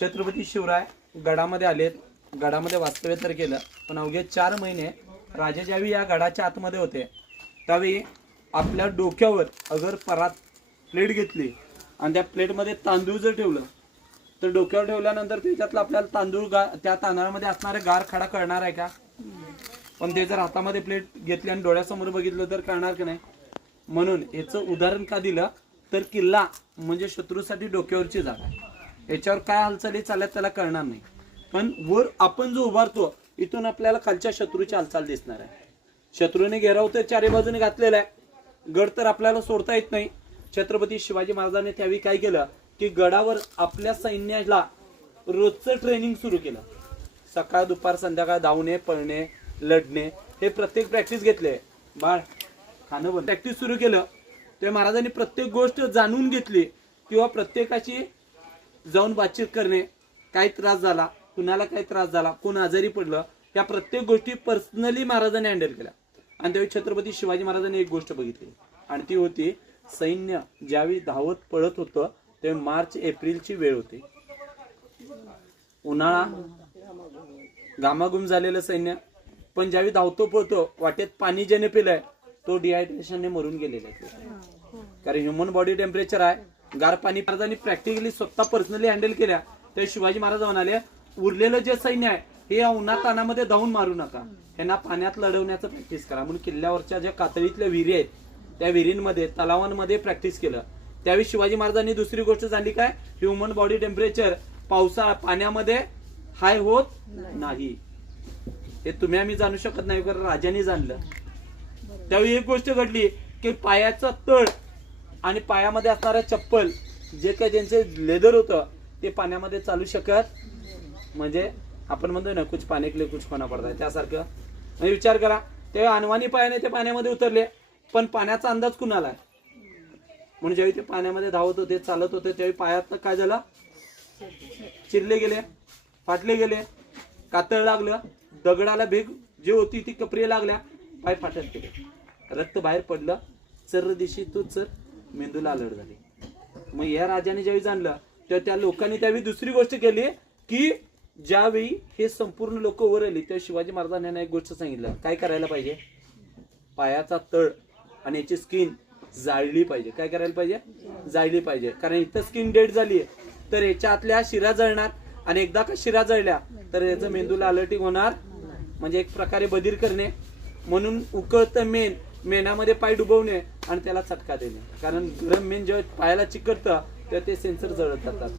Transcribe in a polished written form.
छत्रपती शिवराय गडामध्ये आलेत, गडामध्ये वास्तव्य तर केलं, पण अवघे 4 महिने राजे ज्यावेळी या गडाच्या आतमध्ये होते त्यावेळी आपल्या डोक्यावर अगर परात प्लेट घेतली आणि त्या प्लेटमध्ये तांदूळ जर ठेवलं तर डोक्यावर ठेवल्यानंतर त्याच्यातलं आपल्याला तांदूळ त्या तांदळामध्ये असणारे गार खडा कळणार आहे का? पण ते जर हातामध्ये प्लेट घेतली आणि डोळ्यासमोर बघितलं तर कळणार का नाही? म्हणून याचं उदाहरण का दिलं तर किल्ला म्हणजे शत्रूसाठी डोक्यावरची जागा, याच्यावर काय हालचाली चालत त्याला कळणार नाही, पण वर आपण जो उभारतो इथून आपल्याला खालच्या शत्रूची हालचाल दिसणार आहे. शत्रूने घेराव तर चारी बाजूने घातलेला आहे, गड तर आपल्याला सोडता येत नाही. छत्रपती शिवाजी महाराजांनी त्यावेळी काय केलं की गडावर आपल्या सैन्याला रोजचं ट्रेनिंग सुरू केलं. सकाळ दुपार संध्याकाळ धावणे, पळणे, लढणे हे प्रत्येक प्रॅक्टिस घेतले. बाळ खाणं बंद प्रॅक्टिस सुरू केलं. ते महाराजांनी प्रत्येक गोष्ट जाणून घेतली किंवा प्रत्येकाची जाऊन बातचीत करणे, काय त्रास झाला, कुणाला काय त्रास झाला, कोण आजारी पडलं, या प्रत्येक गोष्टी पर्सनली महाराजांनी हँडल केल्या. आणि त्यावेळी छत्रपती शिवाजी महाराजांनी एक गोष्ट बघितली आणि ती होती सैन्य ज्यावेळी धावत पळत होतं तेव्हा मार्च एप्रिलची वेळ होती. उन्हाळा, घामाघूम झालेलं सैन्य, पण ज्यावेळी धावतो पळतो वाटेत पाणी ज्याने पिलंय तो डिहायड्रेशनने मरून गेलेला आहे. कारण ह्युमन बॉडी टेम्परेचर आहे. गार पाणी महाराजांनी प्रॅक्टिकली स्वतः पर्सनली हँडल केल्या. ते शिवाजी महाराज म्हणाले उरलेलं जे सैन्य आहे हे या उन्हात तानामध्ये धावून मारू नका, यांना पाण्यात लढवण्याचं प्रॅक्टिस करा. म्हणून किल्ल्यावरच्या ज्या कातळीतल्या विहिरी आहेत त्या विहिरींमध्ये, तलावांमध्ये प्रॅक्टिस केलं. त्यावेळी शिवाजी महाराजांनी दुसरी गोष्ट झाली काय, ह्युमन बॉडी टेम्परेचर पाण्यामध्ये हाय होत नाही. हे तुम्ही आम्ही जाणू शकत नाही, कारण राजांनी जाणलं. त्यावेळी एक गोष्ट घडली की पायाचं तळ आणि पायामध्ये असणारं चप्पल जे काही त्यांचे लेदर होतं ते पाण्यामध्ये चालू शकत, म्हणजे आपण म्हणतो ना कुछ पाने के लिए कुछ खोना पडता है, त्यासारखं. म्हणजे विचार करा, तेव्हा अनवाणी पायाने ते पाण्यामध्ये उतरले, पण पाण्याचा अंदाज कुणाला आहे? म्हणून ज्यावेळी ते पाण्यामध्ये धावत होते, चालत होते, त्यावेळी पायात काय झालं, चिरले गेले, फाटले गेले, कातळ लागलं, दगडाला भेग जी होती ती कपरी लागल्या, पाय फाटत गेले, रक्त बाहेर पडलं, चर दिशी तो चर मेंदूला अलर्ट झाली. मग या राजाने ज्यावेळी जाणलं तेव्हा त्या लोकांनी त्यावेळी दुसरी गोष्ट केली की ज्यावेळी हे संपूर्ण लोक वर आली तेव्हा शिवाजी महाराजांनी एक गोष्ट सांगितलं, काय करायला पाहिजे, पायाचा तळ आणि याची स्किन जाळली पाहिजे. काय करायला पाहिजे, जाळली पाहिजे. कारण इथं स्किन डेड झाली तर याच्या आतल्या शिरा जळणार आणि एकदा का शिरा जळल्या तर याचं मेंदूला अलर्टिंग होणार, म्हणजे एक प्रकारे बधीर करणे. म्हणून उकळतं मेणामध्ये पाय डुबवणे आणि त्याला चटका देणे, कारण गरम मेन जेव्हा पायाला चिकटतं तेव्हा ते सेन्सर जळत जातात.